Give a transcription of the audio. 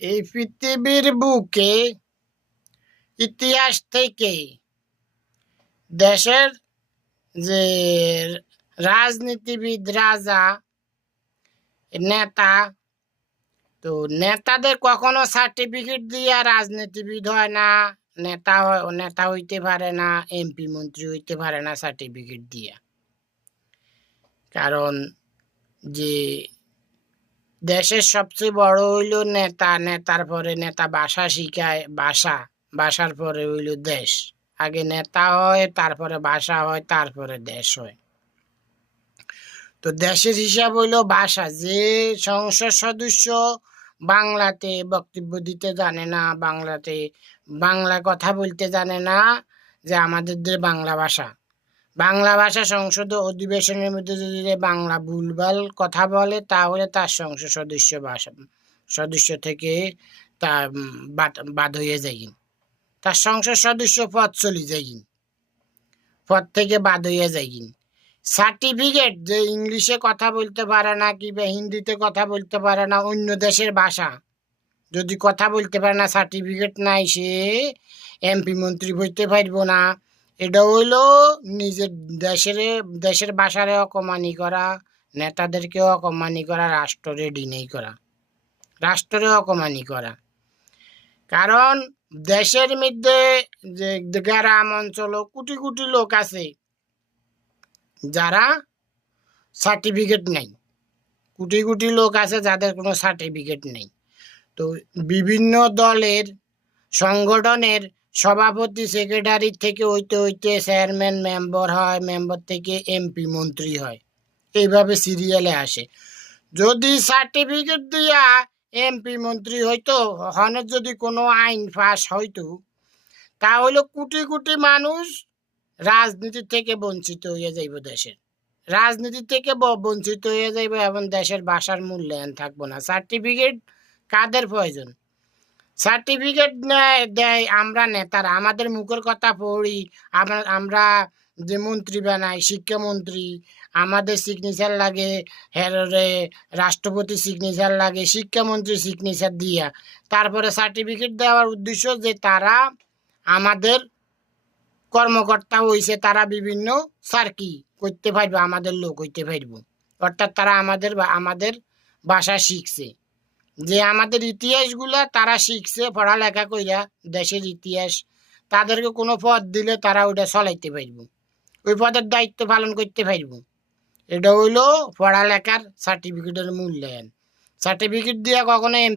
এই পৃথিবীর বুকে ইতিহাস থেকে দেশের যে রাজনীতিবিদ, রাজা, নেতা, তো নেতাদের কখনো সার্টিফিকেট দিয়া রাজনীতিবিদ হয় না, নেতা হইতে পারে না, এমপি মন্ত্রী হইতে পারে না সার্টিফিকেট দিয়া। কারণ যে দেশের সবচেয়ে বড় হইল নেতা, নেতার পরে নেতা ভাষা শিখায়, ভাষার পরে হইল দেশ। আগে নেতা হয়, তারপরে ভাষা হয়, তারপরে দেশ হয়। তো দেশের হিসাব হইল ভাষা। যে সংসদ সদস্য বাংলাতে বক্তব্য দিতে জানে না, বাংলা কথা বলতে জানে না, যে আমাদের যে বাংলা ভাষা সংসদ অধিবেশনের মধ্যে যদি বাংলা ভুলভাল কথা বলে, তাহলে তার সংসদ সদস্য থেকে তা বাদ হয়ে যায়, তার সংসদ সদস্য পদ চলে যায়, পদ থেকে বাদ হয়ে যায়। সার্টিফিকেট, যে ইংলিশে কথা বলতে পারে না কিংবা হিন্দিতে কথা বলতে পারে না, অন্য দেশের ভাষা যদি কথা বলতে পারে না, সার্টিফিকেট নাই, সে এমপি মন্ত্রী হইতে পারবো না। এটা হইল নিজের দেশের ভাষারে অকমানি করা, নেতাদেরকে অকমানি করা, রাষ্ট্রে ডিনাই করা, রাষ্ট্রে অকমানি করা। কারণ দেশের মধ্যে যে গ্রাম অঞ্চল কোটি কোটি লোক আছে যারা সার্টিফিকেট নেই, কোটি কোটি লোক আছে যাদের কোনো সার্টিফিকেট নেই। তো বিভিন্ন দলের সংগঠনের সভাপতি, সেক্রেটারি থেকে হইতে হইতে চেয়ারম্যান, মেম্বার হয়, মেম্বার থেকে এমপি মন্ত্রী হয়, এইভাবে সিরিয়ালে আসে। যদি সার্টিফিকেট দিয়া এমপি মন্ত্রী হইতো, হনের যদি কোনো আইন পাস হইতো, তাহলে কোটি কোটি মানুষ রাজনীতি থেকে বঞ্চিত হয়ে যাইব, দেশের রাজনীতি থেকে বঞ্চিত হয়ে যাইব, এবং দেশের ভাষার মূল্যায়ন থাকবো না। সার্টিফিকেট কাদের প্রয়োজন? সার্টিফিকেট দেয় আমরা নেতারা, আমাদের মুখের কথা পড়ি, আমরা যে মন্ত্রী বানাই, শিক্ষামন্ত্রী, আমাদের সিগনেচার লাগে, রাষ্ট্রপতি সিগনেচার লাগে, শিক্ষামন্ত্রী সিগনেচার দিয়া তারপরে সার্টিফিকেট দেওয়ার উদ্দেশ্য যে তারা আমাদের কর্মকর্তা হইছে, তারা বিভিন্ন সার্কি করতে পারবে, আমাদের লোক হইতে পারবো। অর্থাৎ তারা আমাদের ভাষা শিখছে, যে আমাদের ইতিহাসগুলা তারা শিখছে পড়ালেখা কইরা, দেশের ইতিহাস। তাদেরকে কোনো পদ দিলে তারা ওইটা চলাইতে পারবো, ওই পদের দায়িত্ব পালন করতে পারবো। এটা হইল পড়ালেখার সার্টিফিকেটের মূল্যায়ন। সার্টিফিকেট দিয়ে কখনো